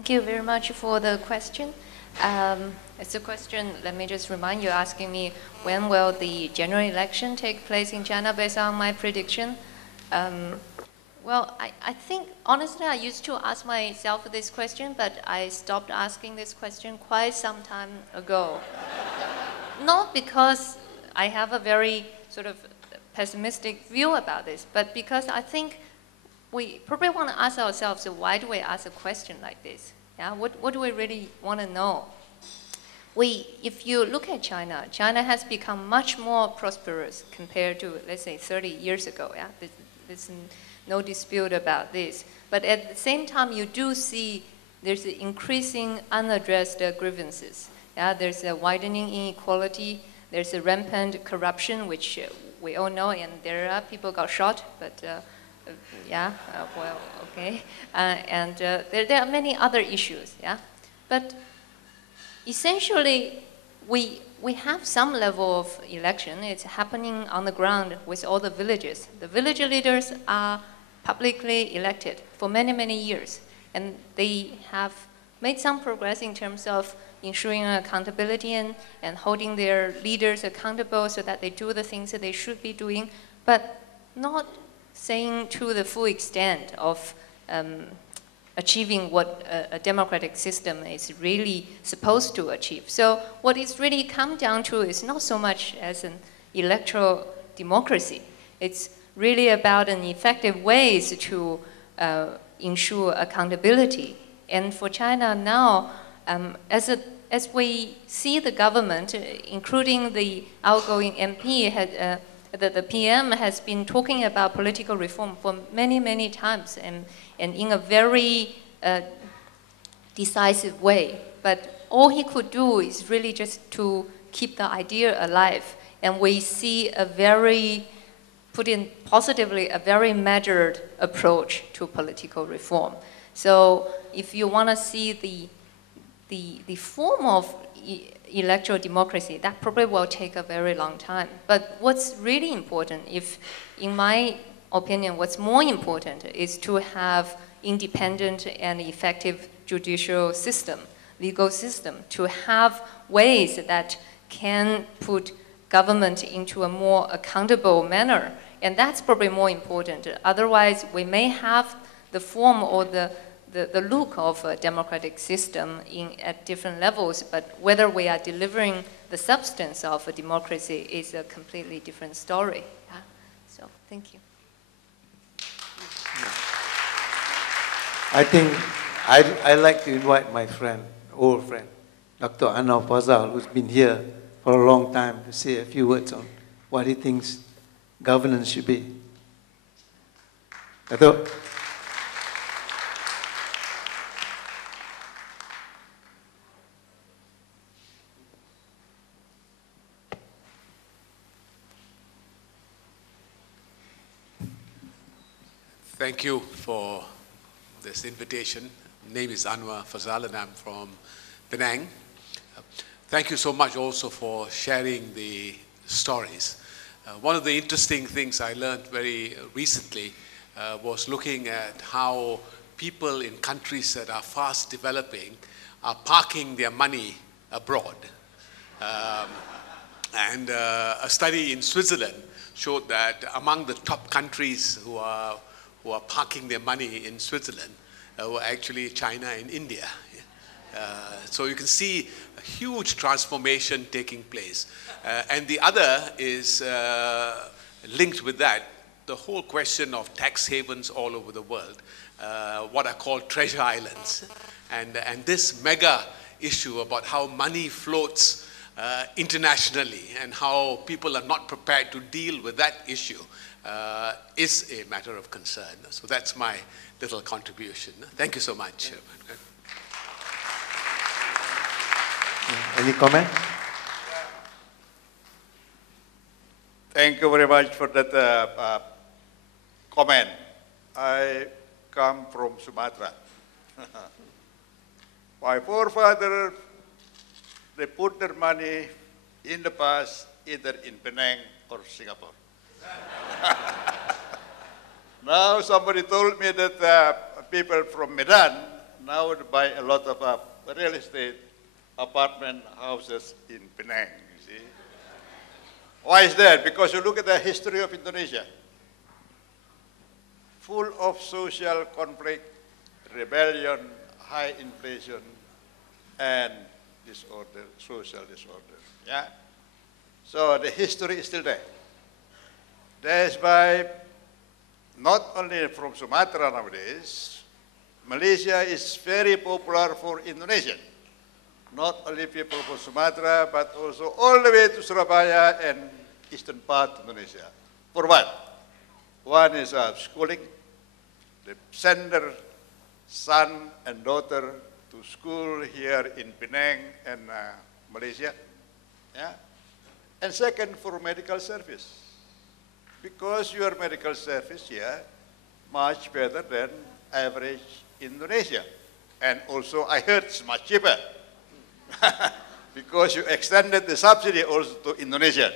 Thank you very much for the question. It's a question, let me just remind you, asking me when will the general election take place in China based on my prediction. Well, I think, honestly, I used to ask myself this question, but I stopped asking this question quite some time ago. Not because I have a very sort of pessimistic view about this, but because I think we probably want to ask ourselves, so why do we ask a question like this? Yeah, what do we really want to know? If you look at China, China has become much more prosperous compared to, let's say, 30 years ago. Yeah, there's no dispute about this. But at the same time, you do see there's increasing unaddressed grievances. Yeah, there's a widening inequality. There's a rampant corruption, which we all know, and there are people got shot, but well, okay. And there are many other issues, yeah. But essentially, we have some level of election. It's happening on the ground with all the villages. The village leaders are publicly elected for many, many years. And they have made some progress in terms of ensuring accountability and holding their leaders accountable so that they do the things that they should be doing, but not saying to the full extent of achieving what a democratic system is really supposed to achieve. So what it's really come down to is not so much as an electoral democracy. It's really about an effective ways to ensure accountability. And for China now, as we see the government, including the outgoing MP, the PM has been talking about political reform for many, many times and in a very decisive way. But all he could do is really just to keep the idea alive. And we see a very, put in positively, a very measured approach to political reform. So if you want to see the form of electoral democracy, that probably will take a very long time. But what's really important, in my opinion, what's more important is to have independent and effective judicial system, legal system, to have ways that can put government into a more accountable manner. And that's probably more important. Otherwise, we may have the form or the look of a democratic system at different levels, but whether we are delivering the substance of a democracy is a completely different story. Yeah? So, thank you. I think I'd like to invite my friend, old friend, Dr. Anwar, who's been here for a long time, to say a few words on what he thinks governance should be. Dato'. Thank you for this invitation. My name is Anwar Fazal and I'm from Penang. Thank you so much also for sharing the stories. One of the interesting things I learned very recently was looking at how people in countries that are fast developing are parking their money abroad. And a study in Switzerland showed that among the top countries who are parking their money in Switzerland were actually China and India. So you can see a huge transformation taking place. And the other is linked with that, the whole question of tax havens all over the world, what are called treasure islands. And this mega issue about how money floats internationally and how people are not prepared to deal with that issue is a matter of concern. So that's my little contribution. Thank you so much. Any comment? Thank you very much for that comment. I come from Sumatra. My forefathers, they put their money in the past either in Penang or Singapore. Now somebody told me that people from Medan, now to buy a lot of real estate, apartment houses in Penang, you see. Why is that? Because you look at the history of Indonesia, full of social conflict, rebellion, high inflation, and disorder, social disorder, yeah? So the history is still there. That's why not only from Sumatra nowadays, Malaysia is very popular for Indonesian. Not only people from Sumatra, but also all the way to Surabaya and eastern part of Indonesia. For what? One is schooling. They send their son and daughter to school here in Penang and Malaysia. Yeah? And second, for medical service. Because your medical service here much better than average Indonesia. And also I heard it's much cheaper. Because you extended the subsidy also to Indonesia.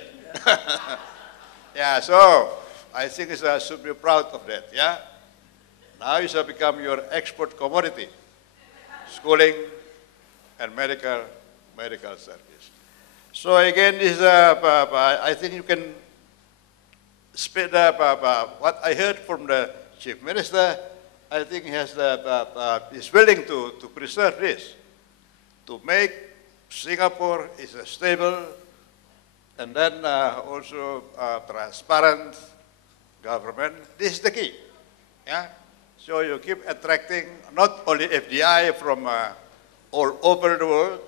Yeah, so I think I should be proud of that, yeah? Now it shall become your export commodity, schooling and medical service. So again, I think you can speed up what I heard from the Chief Minister. I think he has is willing to preserve this, to make Singapore is a stable and then also transparent government. This is the key. Yeah? So you keep attracting not only FDI from all over the world,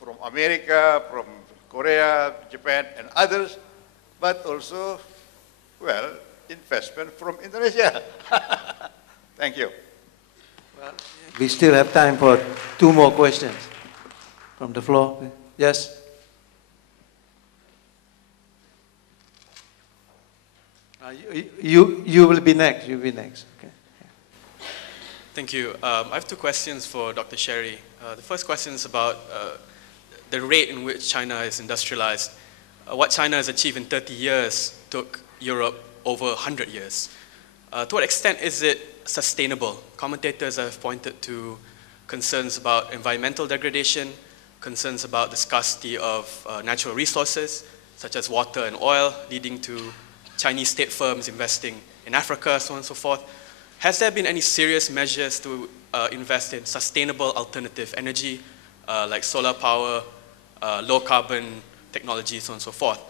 from America, from Korea, Japan, and others, but also, well, investment from Indonesia. Thank you. Well, we still have time for 2 more questions from the floor. Yes? You will be next. You'll be next. Okay. Thank you. I have 2 questions for Dr. Sherry. The first question is about the rate in which China is industrialized. What China has achieved in 30 years took Europe over 100 years. To what extent is it sustainable? Commentators have pointed to concerns about environmental degradation, concerns about the scarcity of natural resources, such as water and oil, leading to Chinese state firms investing in Africa, so on and so forth. Has there been any serious measures to invest in sustainable alternative energy, like solar power, low carbon technology, so on and so forth?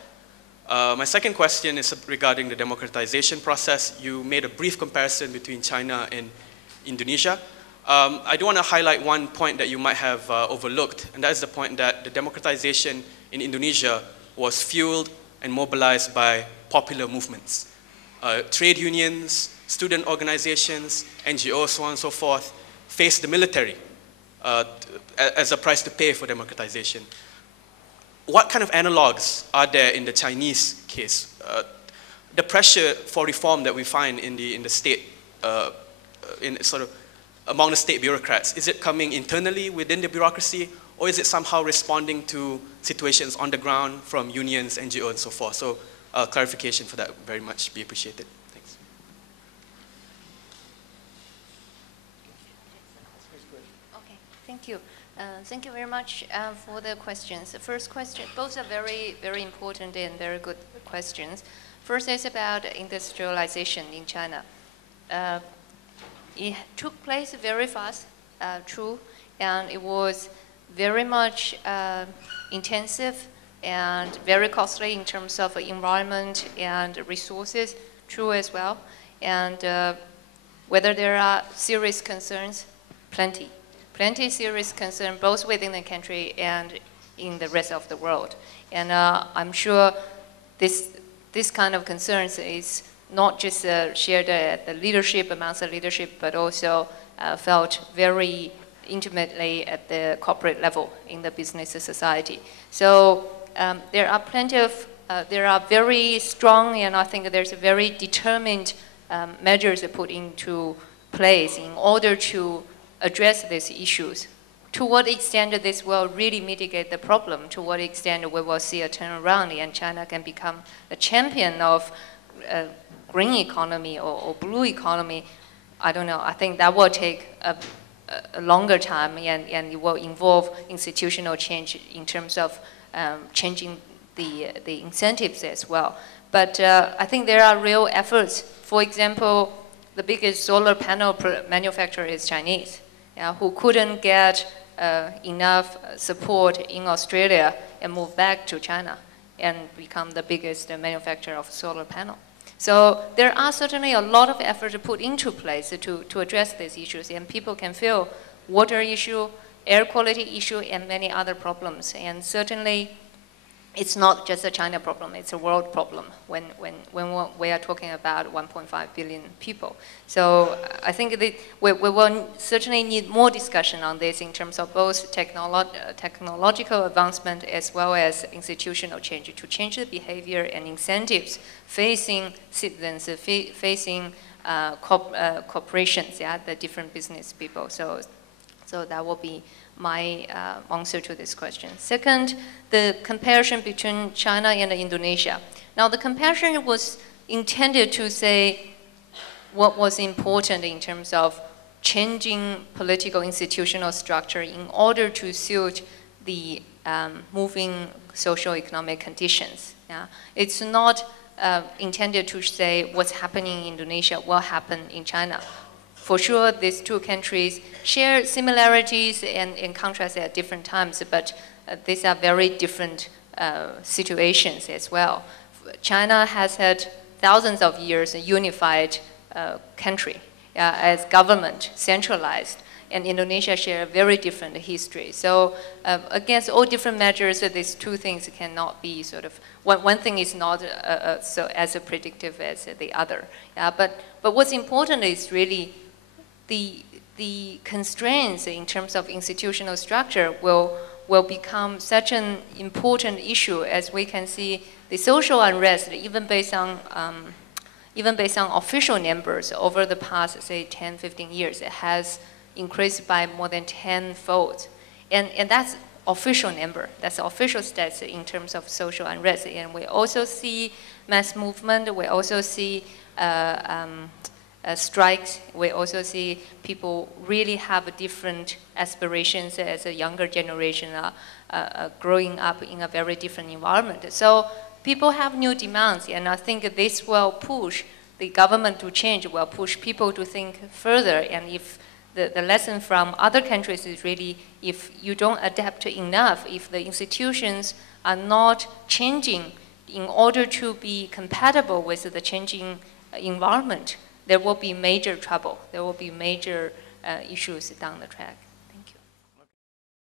My second question is regarding the democratization process. You made a brief comparison between China and Indonesia. I do want to highlight one point that you might have overlooked, and that is the point that the democratization in Indonesia was fueled and mobilized by popular movements. Trade unions, student organizations, NGOs, so on and so forth, faced the military as a price to pay for democratization. What kind of analogs are there in the Chinese case? The pressure for reform that we find in the state, among the state bureaucrats, is it coming internally within the bureaucracy, or is it somehow responding to situations on the ground from unions, NGOs, and so forth? So clarification for that would very much be appreciated. Thanks. Okay, thank you. Thank you very much for the questions. The first question, both are very, very important and very good questions. First is about industrialization in China. It took place very fast, true, and it was very much intensive and very costly in terms of environment and resources, true as well. And whether there are serious concerns, plenty serious concern both within the country and in the rest of the world. And I'm sure this kind of concerns is not just shared at the leadership, amongst the leadership, but also felt very intimately at the corporate level in the business society. So there are plenty of, there are very strong, and I think there's a very determined measures put into place in order to address these issues. To what extent this will really mitigate the problem, to what extent we will see a turnaround and China can become a champion of green economy or blue economy, I don't know. I think that will take a longer time, and it will involve institutional change in terms of changing the incentives as well. But I think there are real efforts. For example, the biggest solar panel manufacturer is Chinese, who couldn't get enough support in Australia and move back to China and become the biggest manufacturer of solar panel. So there are certainly a lot of effort to put into place to address these issues, and people can feel water issue, air quality issue, and many other problems. And certainly, it's not just a China problem, it's a world problem when we are talking about 1.5 billion people. So I think we will certainly need more discussion on this in terms of both technological advancement as well as institutional change to change the behavior and incentives facing citizens, facing corporations, the different business people. So that will be my answer to this question. Second, the comparison between China and Indonesia. Now, the comparison was intended to say what was important in terms of changing political institutional structure in order to suit the moving socio-economic conditions. It's not intended to say what's happening in Indonesia will happen in China. For sure, these two countries share similarities and contrasts at different times, but these are very different situations as well. China has had thousands of years a unified country as government, centralized, and Indonesia share a very different history. So against all different measures, these two things cannot be sort of, one thing is not so as predictive as the other. But what's important is really the constraints in terms of institutional structure will become such an important issue as we can see the social unrest, even based on official numbers over the past, say, 10, 15 years, it has increased by more than 10-fold. And that's official number, that's official stats in terms of social unrest. And we also see mass movement, we also see strikes. We also see people really have different aspirations as a younger generation growing up in a very different environment. So people have new demands, and I think this will push the government to change, will push people to think further. And if the lesson from other countries is really, if you don't adapt enough, if the institutions are not changing in order to be compatible with the changing environment, there will be major trouble. There will be major issues down the track.